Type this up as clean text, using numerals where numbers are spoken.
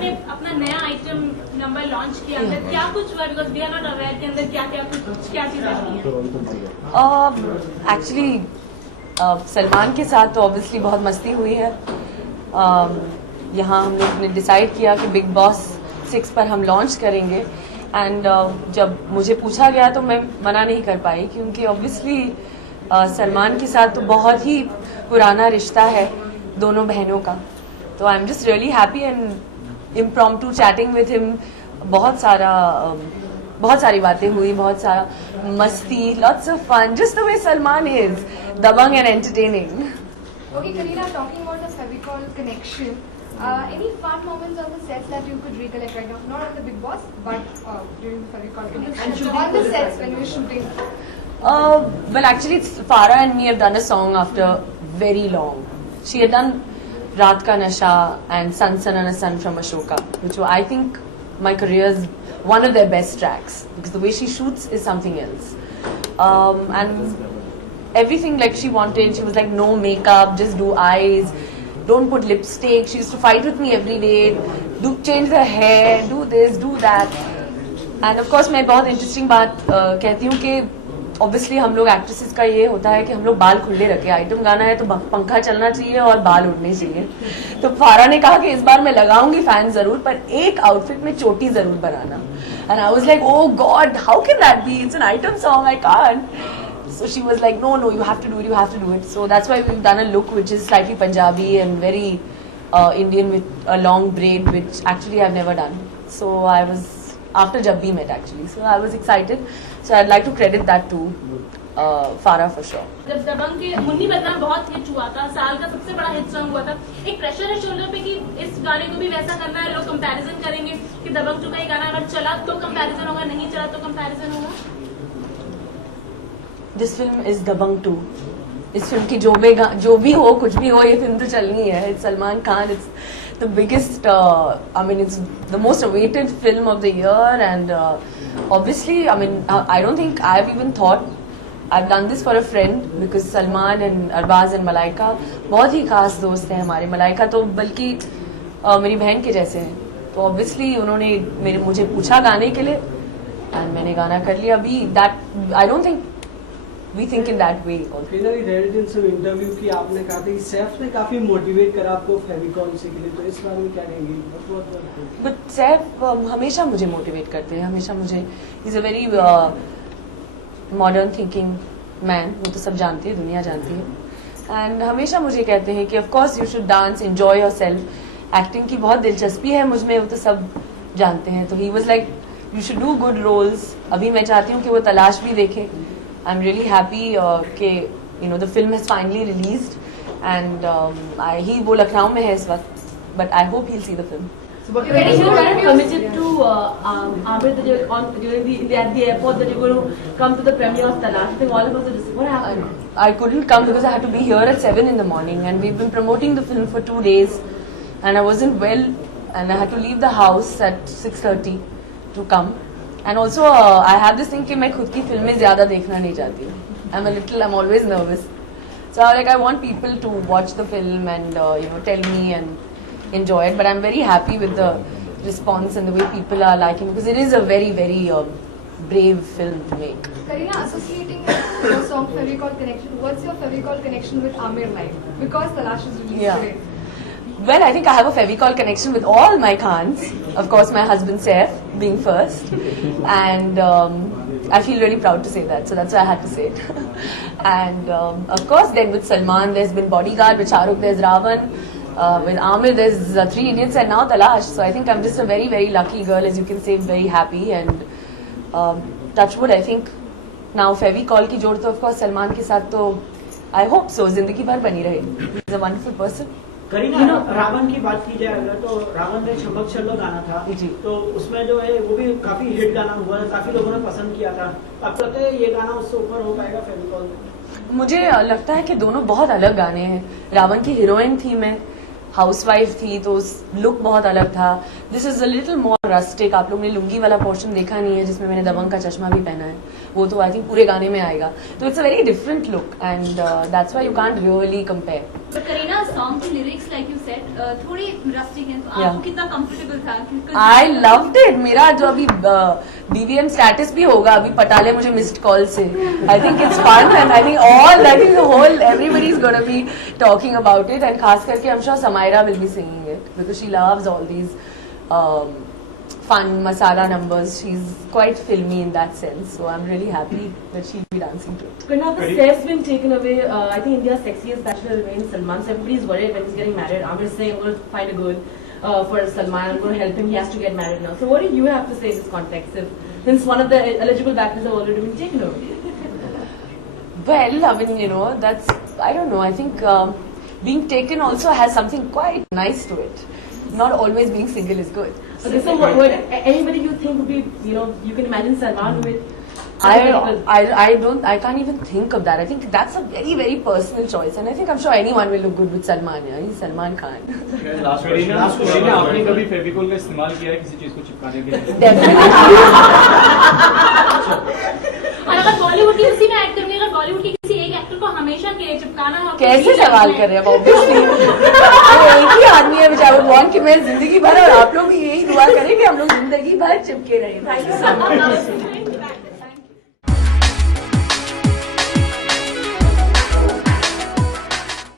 दबंग ने अपना नया आइटम नंबर लॉन्च किया, अंदर क्या कुछ हुआ? Because we are not aware के अंदर क्या चीज है। एक्चुअली सलमान के साथ तो ऑब्वियसली बहुत मस्ती हुई है। यहाँ हम लोग ने डिसाइड किया कि बिग बॉस 6 पर हम लॉन्च करेंगे एंड जब मुझे पूछा गया तो मैं मना नहीं कर पाई, क्योंकि ऑब्वियसली सलमान के साथ तो बहुत ही पुराना रिश्ता है दोनों बहनों का। तो I am just really happy and impromptu chatting with him. बहुत सारी बातें हुई, बहुत सारा मस्ती, lots of fun, just the way Salman is Dabangg and entertaining. Okay, Kareena, talking about the Fevicol connection, any fun moments on the sets that you could recollect right now? Not on the Big Boss, but during the Fevicol connection. So on the sets when you were shooting. Well, actually, Farah and me have done a song after very long. She had done Raat Ka Nasha and Sun Sun and a Sun from Ashoka, which were, I think, my career's one of their best tracks, because the way she shoots is something else. And everything like she wanted, she was like, no makeup, just do eyes, don't put lipstick. She used to fight with me every day, change the hair, do this, do that. And of course मैं बहुत interesting बात कहती हूँ कि obviously हम लोग actresses का ये होता है कि हम लोग बाल खुले रखे। आइटम गाना है तो पंखा चलना चाहिए और बाल उड़ने चाहिए। तो फारा ने कहा कि इस बार मैं लगाऊंगी फैन जरूर, पर एक आउटफिट में चोटी जरूर बनाना। And I was like, oh God, how can that be? It's an item song, I can't. So she was like, no, you have to do it, you have to do it. So that's why we've done a look which is slightly Punjabi and very Indian with a long braid, which actually I've never done. So I was, after Jab We Met actually, so I was excited. So I'd like to credit that to Farah for sure. जब दबंग के मुन्नी बदनाम बहुत hit हुआ था, साल का सबसे बड़ा हिट सॉन्ग हुआ था, एक प्रेशर है शोल्डर पे कि इस गाने को भी वैसा करना है। लोग कंपैरिजन करेंगे कि दबंग 2 का ये गाना अगर चला तो कंपैरिजन होगा, नहीं चला तो कंपैरिजन होगा। This film is Dabangg 2. इस फिल्म की जो भी हो, कुछ भी हो, ये फिल्म तो चलनी है। It's Salman Khan. It's the biggest. I mean, it's the most awaited film of the year, and obviously, I mean, I don't think I've even thought. I've done this for a friend because Salman and Arbaz and Malaika बहुत ही खास दोस्त हैं हमारे। मलाइका तो बल्कि मेरी बहन के जैसे हैं। तो obviously उन्होंने मुझे पूछा गाने के लिए, and मैंने गाना कर लिया। अभी that I don't think we think in that way. कहीं ना कहीं in some interview की आपने कहा था कि सैफ ने काफी मोटिवेट करा आपको फेविकॉल से के लिए, तो इस बारे में क्या कहेंगे? But सैफ हमेशा मुझे मोटिवेट करते हैं, हमेशा मुझे। He's a very modern thinking man, वो तो सब जानती है, दुनिया जानती है। And हमेशा मुझे कहते हैं कि of course you should dance, enjoy yourself. Acting की बहुत दिलचस्पी है मुझ में, वो तो सब जानते हैं। तो he was like, you should do good roles. अभी मैं चाहती हूँ कि वो तलाश भी देखे। I'm really happy कि the film has finally released, and he वो लखनऊ में है इस वक्त, but I hope he'll see the film. So you were committed to Amir that you're on during at the airport that you're going to come to the premiere of Talash. I think all of us are just, what happened? I couldn't come because I had to be here at 7 in the morning, and we've been promoting the film for 2 days, and I wasn't well, and I had to leave the house at 6:30 to come. And also I have this thing कि मैं खुद की फिल्में ज़्यादा देखना नहीं चाहती हूँ। I'm always nervous. So I want people to watch the film and tell me and enjoy it. But I'm very happy with the response and the way people are liking it, because it is a very, very brave film to make. Kareena, associating your song Fevicol Connection, what's your Fevicol connection with Amir like? Because Talash is released today. Well, I think I have a Fevicol connection with all my Khans. Of course, my husband Saif being first, and I feel really proud to say that. So that's why I had to say it. And of course, then with Salman, there's been Bodyguard. With Shahrukh, there's Ravan. With Amir, there's 3 Idiots, and now Talash. So I think I'm just a very, very lucky girl, as you can say, very happy. And touch wood, I think now Fevicol की जोड़ तो of course Salman के साथ तो I hope so जिंदगी भर बनी रहे. He's a wonderful person. Kareena, Ravan की बात की जाए अगर, तो रावण में चमक चलो गाना था, तो उसमें जो है वो भी काफी हिट गाना हुआ, काफी लोगों ने पसंद किया था। अब कहते हैं ये गाना उससे ऊपर हो पाएगा फेविकॉल में? मुझे लगता है कि दोनों बहुत अलग गाने हैं। रावण की हीरोइन थी मैं, हाउसवाइफ थी, तो लुक बहुत अलग था। This is a little more rustic. आप लोग ने लुंगी वाला पोर्शन देखा नहीं है जिसमें मैंने दबंग का चश्मा भी पहना है, वो तो आई थिंक पूरे गाने में आएगा। तो it's a very different look, and that's why you can't really compare. But Kareena, song की lyrics like you said थोड़ी rustic हैं, तो Yeah. आपको कितना comfortable था? I loved it. मेरा जो अभी BVM status भी होगा अभी पटाले मुझे missed call से. I think it's fun and I think all that is the whole everybody's gonna be talking about it and खास करके I'm sure Samaira will be singing it because she loves all these fun masala numbers. She's quite filmy in that sense. So I'm really happy that she'll be dancing to it. Karina, the set's been taken away. I think India's sexiest bachelor remains Salman. So everybody's worried when he's getting married. Amir saying, I'm going to find a girl for Salman. I'm going to help him. He has to get married now. So what do you have to say in this context? Since one of the eligible bachelors have already been taken away. Well, I mean, you know, that's, I don't know. I think being taken also has something quite nice to it. Not always being single is good. Okay, so what anybody you think would be, you know, you can imagine Salman with? I can't even think of that. I think that's a very, very personal choice. And I think I'm sure anyone will look good with Salman. Yeah? He's Salman Khan. Last question, आपने कभी फेविकोल का इस्तेमाल किया है किसी चीज को चिपकाने के लिए? Definitely. और अगर बॉलीवुड की उसी में एक्ट करेंगे, अगर बॉलीवुड के किसी एक एक्टर को हमेशा के लिए चिपकाना हो, कैसे सवाल कर रहे हैं ऑब्वियसली वो एक ही आदमी है बेचारा भगवान की मैं जिंदगी भर और आप लोग भी यही दुआ करें कि हम लोग जिंदगी भर चिपके रहे. Thank you so much.